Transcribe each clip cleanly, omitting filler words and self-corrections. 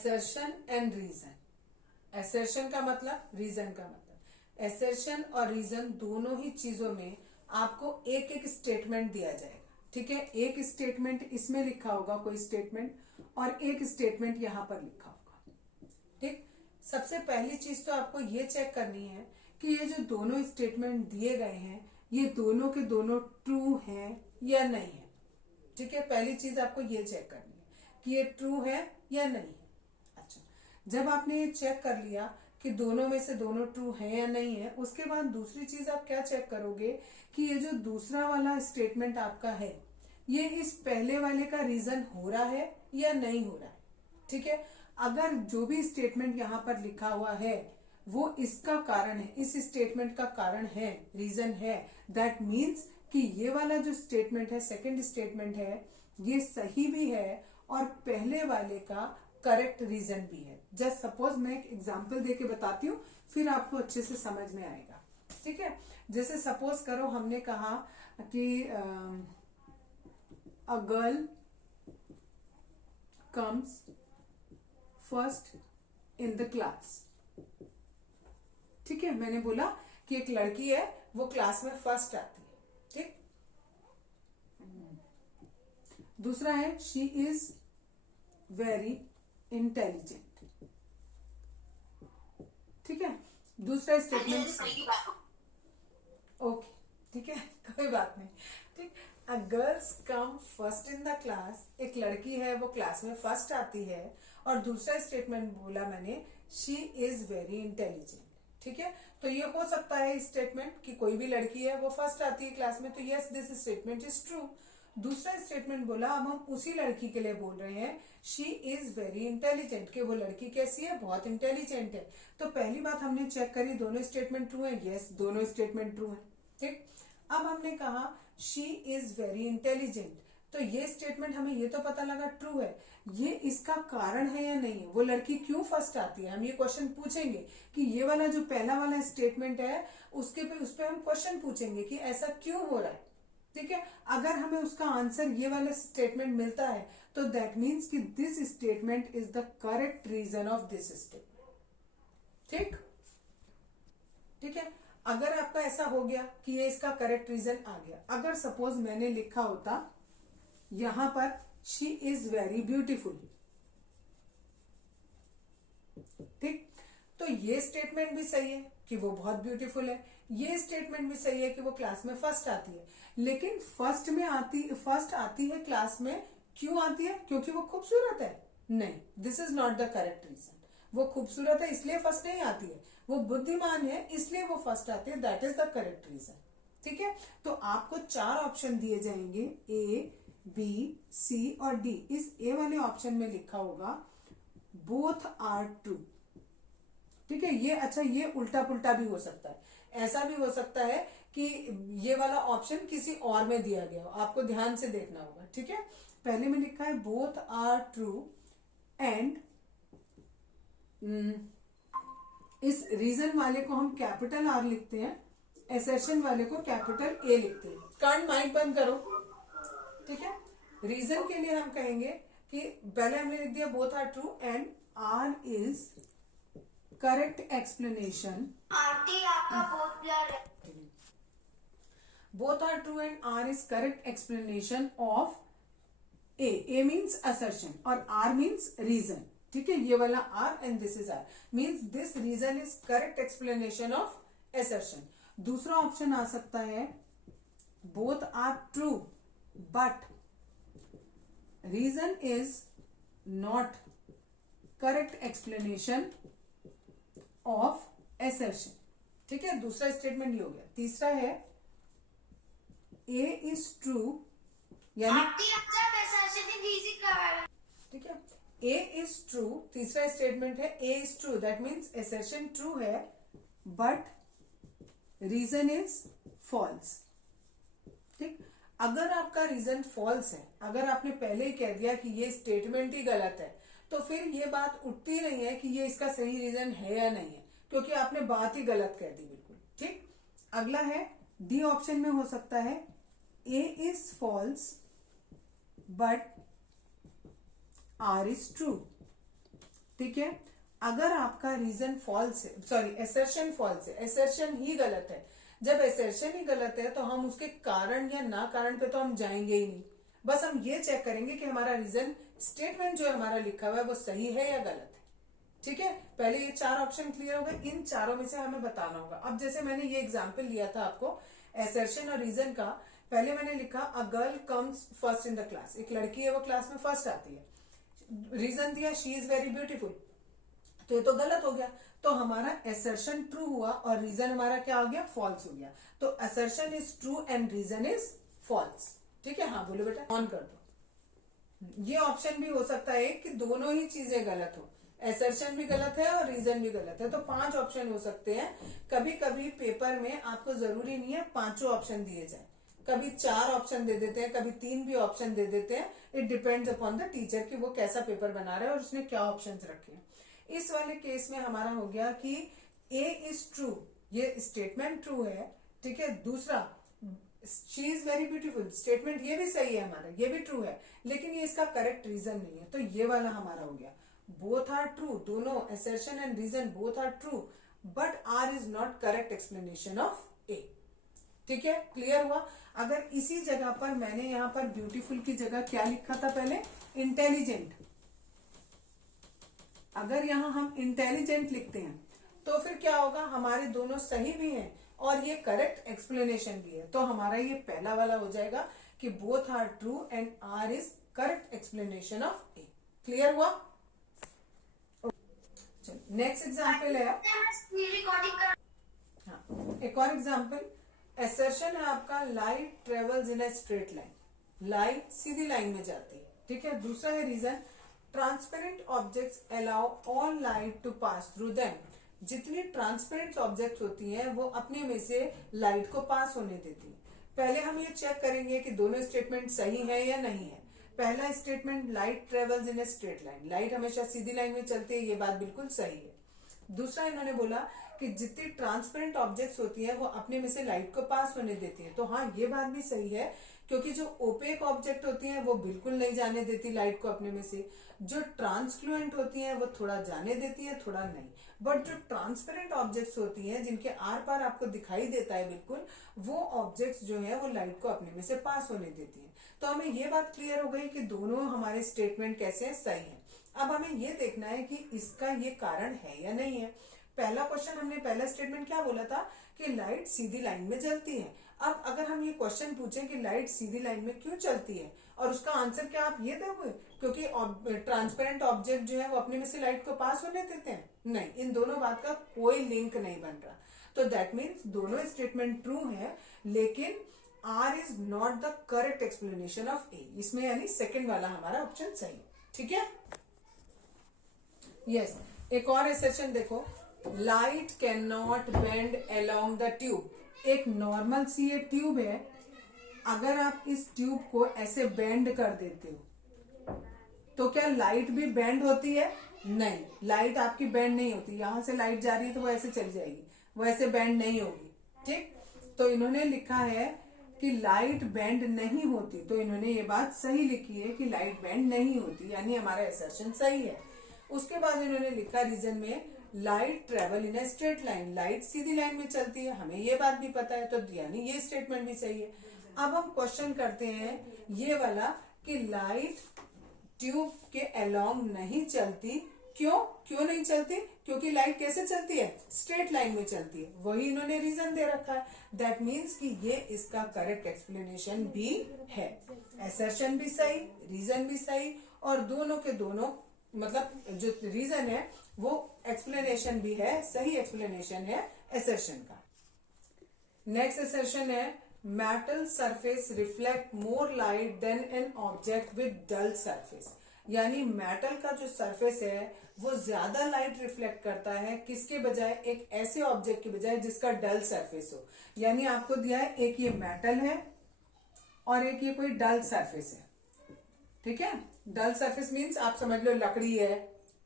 Assertion and reason. Assertion का मतलब, reason का मतलब। एसर्शन और रीजन दोनों ही चीजों में आपको एक एक स्टेटमेंट दिया जाएगा, ठीक है। एक स्टेटमेंट इसमें लिखा होगा, कोई स्टेटमेंट, और एक स्टेटमेंट यहां पर लिखा होगा, ठीक। सबसे पहली चीज तो आपको ये चेक करनी है कि ये जो दोनों स्टेटमेंट दिए गए हैं ये दोनों के दोनों ट्रू हैं या नहीं है, ठीक है। पहली चीज आपको ये चेक करनी है कि ये ट्रू है या नहीं है। अच्छा, जब आपने ये चेक कर लिया कि दोनों में से दोनों ट्रू है या नहीं है, उसके बाद दूसरी चीज आप क्या चेक करोगे कि ये जो दूसरा वाला स्टेटमेंट आपका है ये इस पहले वाले का रीजन हो रहा है या नहीं हो रहा है, ठीक है। अगर जो भी स्टेटमेंट यहां पर लिखा हुआ है वो इसका कारण है, इस स्टेटमेंट का कारण है, रीजन है, दैट मीन्स कि ये वाला जो स्टेटमेंट है, सेकंड स्टेटमेंट है, ये सही भी है और पहले वाले का करेक्ट रीजन भी है। जस्ट सपोज मैं एक एग्जांपल देके बताती हूँ, फिर आपको अच्छे से समझ में आएगा, ठीक है। जैसे सपोज करो हमने कहा कि a girl comes first in the class, ठीक है। मैंने बोला कि एक लड़की है वो क्लास में फर्स्ट आती है, ठीक। दूसरा है शी इज वेरी इंटेलिजेंट, ठीक है। दूसरा स्टेटमेंट, ओके, ठीक है, कोई बात नहीं, ठीक। A girls come first in the class, एक लड़की है वो क्लास में फर्स्ट आती है, और दूसरा स्टेटमेंट बोला मैंने शी इज वेरी इंटेलिजेंट, ठीक है। तो ये हो सकता है स्टेटमेंट कि कोई भी लड़की है वो फर्स्ट आती है क्लास में, तो yes this statement is true. दूसरा स्टेटमेंट बोला, अब हम उसी लड़की के लिए बोल रहे हैं शी इज वेरी इंटेलिजेंट, कि वो लड़की कैसी है, बहुत इंटेलिजेंट है। तो पहली बात हमने चेक करी दोनों स्टेटमेंट ट्रू है, यस दोनों स्टेटमेंट ट्रू है, ठीक। अब हमने कहा शी इज वेरी इंटेलिजेंट, तो ये स्टेटमेंट हमें ये तो पता लगा ट्रू है, ये इसका कारण है या नहीं है, वो लड़की क्यों फर्स्ट आती है, हम ये क्वेश्चन पूछेंगे कि ये वाला जो पहला वाला स्टेटमेंट है उस पे हम क्वेश्चन पूछेंगे कि ऐसा क्यों हो रहा है, ठीक है। अगर हमें उसका आंसर ये वाला स्टेटमेंट मिलता है तो दैट मीन्स कि this statement is the correct reason of this statement, ठीक, ठीक है। अगर आपका ऐसा हो गया कि ये इसका करेक्ट रीजन आ गया, अगर सपोज मैंने लिखा होता यहां पर शी इज वेरी ब्यूटीफुल, ठीक, तो ये स्टेटमेंट भी सही है कि वो बहुत ब्यूटीफुल है, ये स्टेटमेंट भी सही है कि वो क्लास में फर्स्ट आती है, लेकिन फर्स्ट आती है क्लास में, क्यों आती है, क्योंकि वो खूबसूरत है, नहीं, this is not the correct reason. वो खूबसूरत है इसलिए फर्स्ट नहीं आती है, वो बुद्धिमान है इसलिए वो फर्स्ट आती है, that is the correct reason, ठीक है। तो आपको 4 ऑप्शन दिए जाएंगे, ए बी सी और डी। इस ए वाले ऑप्शन में लिखा होगा बोथ आर ट्रू, ठीक है। ये अच्छा, ये उल्टा पुल्टा भी हो सकता है, ऐसा भी हो सकता है कि ये वाला ऑप्शन किसी और में दिया गया हो, आपको ध्यान से देखना होगा, ठीक है। पहले में लिखा है बोथ आर ट्रू एंड इस रीजन वाले को हम कैपिटल आर लिखते हैं, एसेशन वाले को कैपिटल ए लिखते हैं। कांड माइक बंद करो, ठीक है। रीजन के लिए हम कहेंगे कि पहले हमने लिख दिया both are true and R is correct explanation, aunty आपका बहुत ब्लर है। Both are true and R is correct explanation of A means assertion और आर मीन्स रीजन, ठीक है। ये वाला R and this is R means this reason is correct explanation of assertion. दूसरा option आ सकता है both are true but reason is not correct explanation of assertion, ठीक है। दूसरा स्टेटमेंट ये हो गया। तीसरा है ए इज ट्रू, यानी ठीक है, ए इज ट्रू, तीसरा स्टेटमेंट है A is true, that means assertion true है बट रीजन इज फॉल्स, ठीक। अगर आपका रीजन फॉल्स है, अगर आपने पहले ही कह दिया कि ये स्टेटमेंट ही गलत है, तो फिर ये बात उठती नहीं है कि ये इसका सही रीजन है या नहीं है, क्योंकि आपने बात ही गलत कह दी, बिल्कुल, ठीक। अगला है डी ऑप्शन में हो सकता है A is false but R is true, ठीक है। अगर आपका रीजन फॉल्स है, सॉरी एसर्शन फॉल्स है, एसर्शन ही गलत है, जब एसर्शन ही गलत है तो हम उसके कारण या ना कारण पे तो हम जाएंगे ही नहीं, बस हम ये चेक करेंगे कि हमारा रीजन स्टेटमेंट जो हमारा लिखा हुआ है वो सही है या गलत है। ठीक है, पहले ये 4 ऑप्शन क्लियर हो गए, इन चारों में से हमें बताना होगा। अब जैसे मैंने ये एग्जांपल लिया था आपको एसर्शन और रीजन का, पहले मैंने लिखा a girl comes first in the class, एक लड़की है वो क्लास में फर्स्ट आती है, रीजन दिया शी इज वेरी ब्यूटीफुल, तो ये तो गलत हो गया, तो हमारा एसर्शन ट्रू हुआ और रीजन हमारा क्या हो गया, फॉल्स हो गया। तो assertion is true and reason is false. ठीक है, हाँ बोलो बेटा, ऑन कर दो। ये ऑप्शन भी हो सकता है कि दोनों ही चीजें गलत हो, एसर्शन भी गलत है और रीजन भी गलत है, तो 5 ऑप्शन हो सकते हैं। कभी कभी पेपर में आपको जरूरी नहीं है 5 ऑप्शन दिए जाए, कभी 4 ऑप्शन दे देते हैं, कभी 3 भी ऑप्शन दे देते हैं। It depends upon the teacher कि वो कैसा पेपर बना रहा है और उसने क्या ऑप्शन रखे हैं। इस वाले केस में हमारा हो गया कि ए इज ट्रू, ये स्टेटमेंट ट्रू है। ठीक है, दूसरा she is very beautiful, statement ये भी सही है हमारा, ये भी ट्रू है, लेकिन ये इसका करेक्ट रीजन नहीं है, तो ये वाला हमारा हो गया। बोथ आर ट्रू, दोनों assertion and reason both are true, but R is not correct explanation of A. ठीक है, क्लियर हुआ। अगर इसी जगह पर मैंने यहां पर ब्यूटीफुल की जगह क्या लिखा था पहले, इंटेलिजेंट, अगर यहां हम इंटेलिजेंट लिखते हैं तो फिर क्या होगा, हमारे दोनों सही भी हैं और ये करेक्ट एक्सप्लेनेशन भी है, तो हमारा ये पहला वाला हो जाएगा कि both are true and R is correct explanation of A. Clear हुआ। नेक्स्ट एग्जाम्पल है, रिकॉर्डिंग कर हाँ एक और एग्जाम्पल, एसर्शन है आपका light travels in a straight line, light सीधी लाइन में जाती है। ठीक है, दूसरा है reason transparent objects allow all light to pass through them, जितनी ट्रांसपेरेंट ऑब्जेक्ट्स होती हैं वो अपने में से लाइट को पास होने देती है। पहले हम ये चेक करेंगे कि दोनों स्टेटमेंट सही है या नहीं है। पहला statement light travels in a straight line, light हमेशा सीधी लाइन में चलती है, ये बात बिल्कुल सही है। दूसरा इन्होंने बोला कि जितनी ट्रांसपेरेंट ऑब्जेक्ट्स होती हैं वो अपने में से लाइट को पास होने देती हैं, तो हाँ ये बात भी सही है, क्योंकि जो ओपेक ऑब्जेक्ट होती हैं वो बिल्कुल नहीं जाने देती लाइट को अपने में से, जो ट्रांसफ्लुएंट होती हैं वो थोड़ा जाने देती है थोड़ा नहीं, बट जो ट्रांसपेरेंट ऑब्जेक्ट्स होती हैं जिनके आर पार आपको दिखाई देता है बिल्कुल, वो ऑब्जेक्ट्स जो है वो लाइट को अपने में से पास होने देती हैं। तो हमें ये बात क्लियर हो गई कि दोनों हमारे स्टेटमेंट कैसे हैं, सही है। अब हमें ये देखना है कि इसका ये कारण है या नहीं है। पहला क्वेश्चन, हमने पहला स्टेटमेंट क्या बोला था कि लाइट सीधी लाइन में जलती है। अब अगर हम ये क्वेश्चन पूछें कि लाइट सीधी लाइन में क्यों चलती है, और उसका आंसर क्या आप ये दोगे, क्योंकि ट्रांसपेरेंट ऑब्जेक्ट जो है वो अपने में से लाइट को पास होने देते हैं, नहीं, इन दोनों बात का कोई लिंक नहीं बन रहा। तो दैट मीन्स दोनों स्टेटमेंट ट्रू है, लेकिन R is not the correct explanation of A, इसमें यानी सेकेंड वाला हमारा ऑप्शन सही है। ठीक है, यस। एक और एसेशन देखो, light can not bend along the tube, एक नॉर्मल सी ये ट्यूब है, अगर आप इस ट्यूब को ऐसे बेंड कर देते हो तो क्या लाइट भी बेंड होती है, नहीं, लाइट आपकी बेंड नहीं होती, यहां से लाइट जा रही है तो वो ऐसे चली जाएगी, वो ऐसे बेंड नहीं होगी। ठीक, तो इन्होंने लिखा है कि लाइट बेंड नहीं होती, तो इन्होंने ये बात सही लिखी है कि लाइट बेंड नहीं होती, यानी हमारा असर्शन सही है। उसके बाद इन्होंने लिखा रीजन में light travel in a straight line, light सीधी लाइन में चलती है, हमें ये बात भी पता है, तो यानी ये स्टेटमेंट भी सही है। अब हम क्वेश्चन करते हैं ये वाला कि लाइट ट्यूब के अलोंग नहीं चलती, क्यों नहीं चलती, क्योंकि लाइट कैसे चलती है, स्ट्रेट लाइन में चलती है, वही इन्होंने रीजन दे रखा है। दैट मीन्स कि ये इसका करेक्ट एक्सप्लेनेशन भी है, असर्शन भी सही, रीजन भी सही, और दोनों के दोनों मतलब जो रीजन है वो एक्सप्लेनेशन भी है, सही एक्सप्लेनेशन है असर्शन का। नेक्स्ट असर्शन है metal surface reflect more light than an object with dull surface, यानी मेटल का जो सरफेस है वो ज्यादा लाइट रिफ्लेक्ट करता है किसके बजाय, एक ऐसे ऑब्जेक्ट के बजाय जिसका डल सरफेस हो। यानी आपको दिया है एक ये मेटल है और एक ये कोई डल सरफेस है। ठीक है, डल सरफेस मीन्स आप समझ लो लकड़ी है,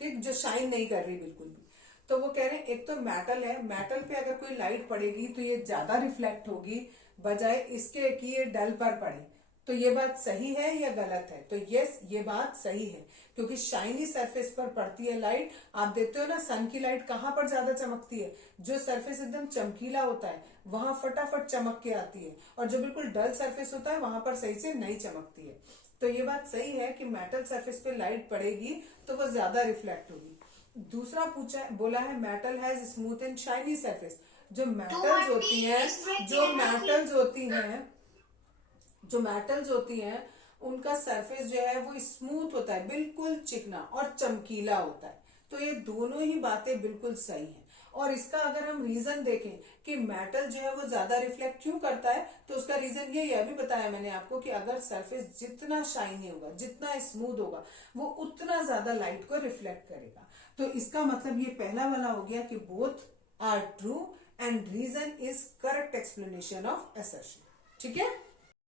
ठीक, जो शाइन नहीं कर रही बिल्कुल भी। तो वो कह रहे हैं एक तो मेटल है, मेटल पे अगर कोई लाइट पड़ेगी तो ये ज्यादा रिफ्लेक्ट होगी बजाय इसके कि ये डल पर पड़े, तो ये बात सही है या गलत है? तो यस, ये बात सही है, क्योंकि शाइनी सरफेस पर पड़ती है लाइट। आप देखते हो ना, सन की लाइट कहाँ पर ज्यादा चमकती है? जो सरफेस एकदम चमकीला होता है वहां फटाफट चमक के आती है, और जो बिल्कुल डल सरफेस होता है वहां पर सही से नहीं चमकती है। तो ये बात सही है कि मेटल सरफेस पे लाइट पड़ेगी तो वो ज्यादा रिफ्लेक्ट होगी। दूसरा पूछा, बोला है metal has smooth and shiny surface. जो मेटल्स होती हैं, जो मेटल्स होती हैं उनका सरफेस जो है वो स्मूथ होता है, बिल्कुल चिकना और चमकीला होता है। तो ये दोनों ही बातें बिल्कुल सही हैं। और इसका अगर हम रीजन देखें कि मेटल जो है वो ज्यादा रिफ्लेक्ट क्यों करता है, तो उसका रीजन ये अभी बताया मैंने आपको कि अगर सरफेस जितना शाइनी होगा, जितना स्मूथ होगा, वो उतना ज्यादा लाइट को रिफ्लेक्ट करेगा। तो इसका मतलब ये पहला वाला हो गया कि both are true and reason is correct explanation of assertion. ठीक है।